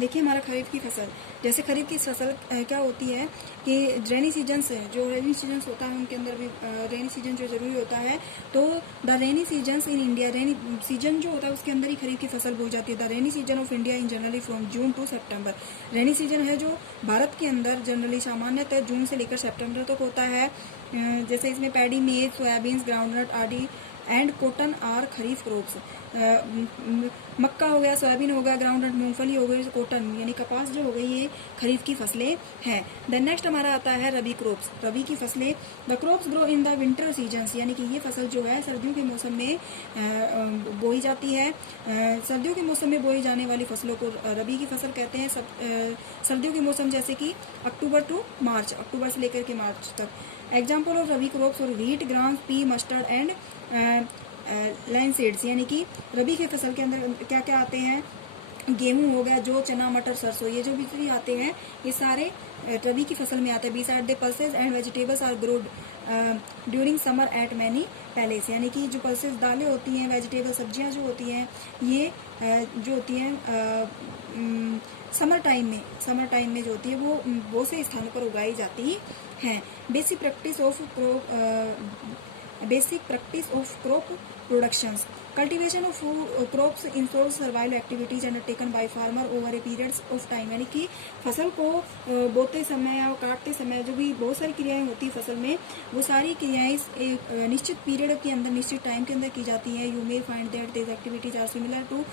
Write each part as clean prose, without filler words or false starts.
देखिए हमारा खरीफ की फसल, जैसे खरीफ की फसल क्या होती है कि रेनी सीजन्स है, जो रेनी सीजन्स होता है उनके अंदर भी रेनी सीजन जो ज़रूरी होता है, तो the rainy seasons in India, rainy season जो होता है उसके अंदर ही खरीफ की फसल बोई जाती है। The rainy season of India in generally from June to September, rainy season है जो भारत के अंदर जनरली सामान्यतः जून से लेकर सितंबर तक होता है। जैसे इसमें पैडी, मेज, सोयाबीन्स, ग्राउंडनट आदि and cotton are kharif crops. मक्का हो गया, सोयाबीन हो गया, ग्राउंडनट मूंगफली हो गई, कॉटन यानी कपास जो हो गई, ये खरीफ की फसलें हैं। देन नेक्स्ट हमारा आता है रबी क्रॉप्स, रबी की फसलें। The crops grow in the winter seasons, यानी कि ये फसल जो है सर्दियों के मौसम में बोई जाती है। सर्दियों के मौसम में बोई जाने वाली फसलों को रबी की फसल कहते हैं। सर्दियों के मौसम जैसे कि अक्टूबर टू मार्च, अक्टूबर से लेकर के मार्च तक। एग्जाम्पल ऑफ रबी क्रॉप्स और wheat, gram, P, mustard and line seeds, यानी कि रबी की फसल के अंदर क्या क्या आते हैं, गेहूं हो गया, जो चना, मटर, सरसों, ये जो भी आते हैं ये सारे रबी की फसल में आते हैं। Besides the pulses and vegetables are grown during summer at many places, यानी कि जो पल्सेस दालें होती हैं, वेजिटेबल सब्जियां जो होती हैं, ये जो होती हैं समर टाइम में जो होती है वो बहुत से स्थानों पर उगाई जाती हैं। Basic practice of crop productions, cultivation of crops involves survival activities undertaken by farmer over a periods of time, यानी कि फसल को बोते समय और काटते समय जो भी बहुत सारी क्रियाएं होती है फसल में, वो सारी क्रियाएं एक निश्चित पीरियड के अंदर, निश्चित टाइम के अंदर की जाती है। You may find that this activities are similar to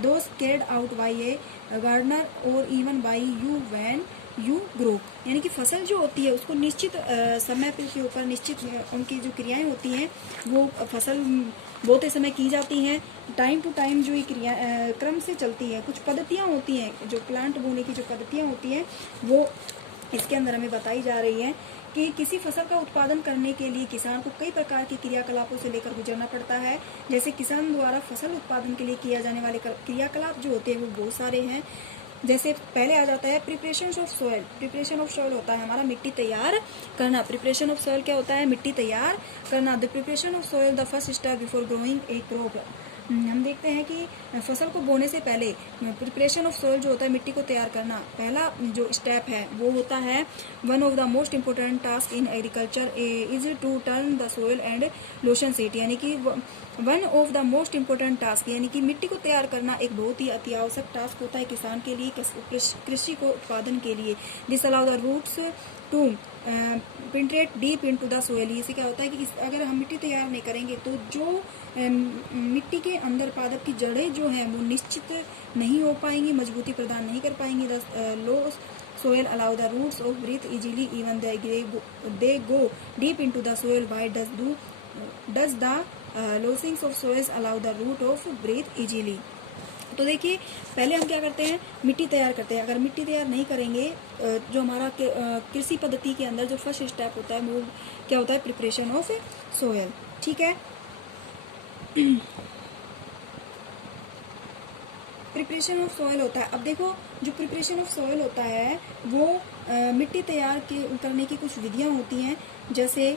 those carried out by a gardener और even by you when you grow, यानी कि फसल जो होती है उसको निश्चित समय पे के ऊपर निश्चित उनकी जो क्रियाएं होती हैं वो फसल बोते समय की जाती हैं। टाइम टू टाइम जो ये क्रिया क्रम से चलती है। कुछ पद्धतियां होती हैं, जो प्लांट बोने की जो पद्धतियां होती हैं वो इसके अंदर हमें बताई जा रही है कि किसी फसल का उत्पादन करने के लिए किसान को कई प्रकार के क्रियाकलापों से लेकर गुजरना पड़ता है। जैसे किसान द्वारा फसल उत्पादन के लिए किया जाने वाले क्रियाकलाप जो होते हैं वो बहुत सारे हैं। जैसे पहले आ जाता है preparation of soil. Preparation of soil होता है हमारा मिट्टी तैयार करना। प्रिपरेशन ऑफ सॉइल क्या होता है, मिट्टी तैयार करना। The preparation of soil the first step before growing A crop. हम देखते हैं कि फसल को बोने से पहले प्रिपरेशन ऑफ सॉइल जो होता है, मिट्टी को तैयार करना, पहला जो स्टेप है वो होता है one of the most important task in agriculture is to turn the soil and loosen it, यानी कि one of the most important task, यानी कि मिट्टी को तैयार करना एक बहुत ही अति आवश्यक टास्क होता है किसान के लिए, कृषि को उत्पादन के लिए। This allow the roots to penetrate deep into the soil. इससे क्या होता है कि अगर हम मिट्टी तैयार नहीं करेंगे तो जो मिट्टी के अंदर पादप की जड़ें जो हैं वो निश्चित नहीं हो पाएंगी, मजबूती प्रदान नहीं कर पाएंगी। The low soil allow the roots of breathe easily even they go deep into the soil. Why does the loosenings of soils allow the root of breathe easily. तो देखिए पहले हम क्या करते हैं, मिट्टी तैयार करते हैं। अगर मिट्टी तैयार नहीं करेंगे, जो हमारा कृषि पद्धति के अंदर जो फर्स्ट स्टेप होता है वो क्या होता है, प्रिपरेशन ऑफ सोयल। ठीक है, प्रिपरेशन ऑफ सॉइल होता है। अब देखो जो प्रिपरेशन ऑफ सॉइल होता है वो मिट्टी तैयार करने की कुछ विधियां होती हैं। जैसे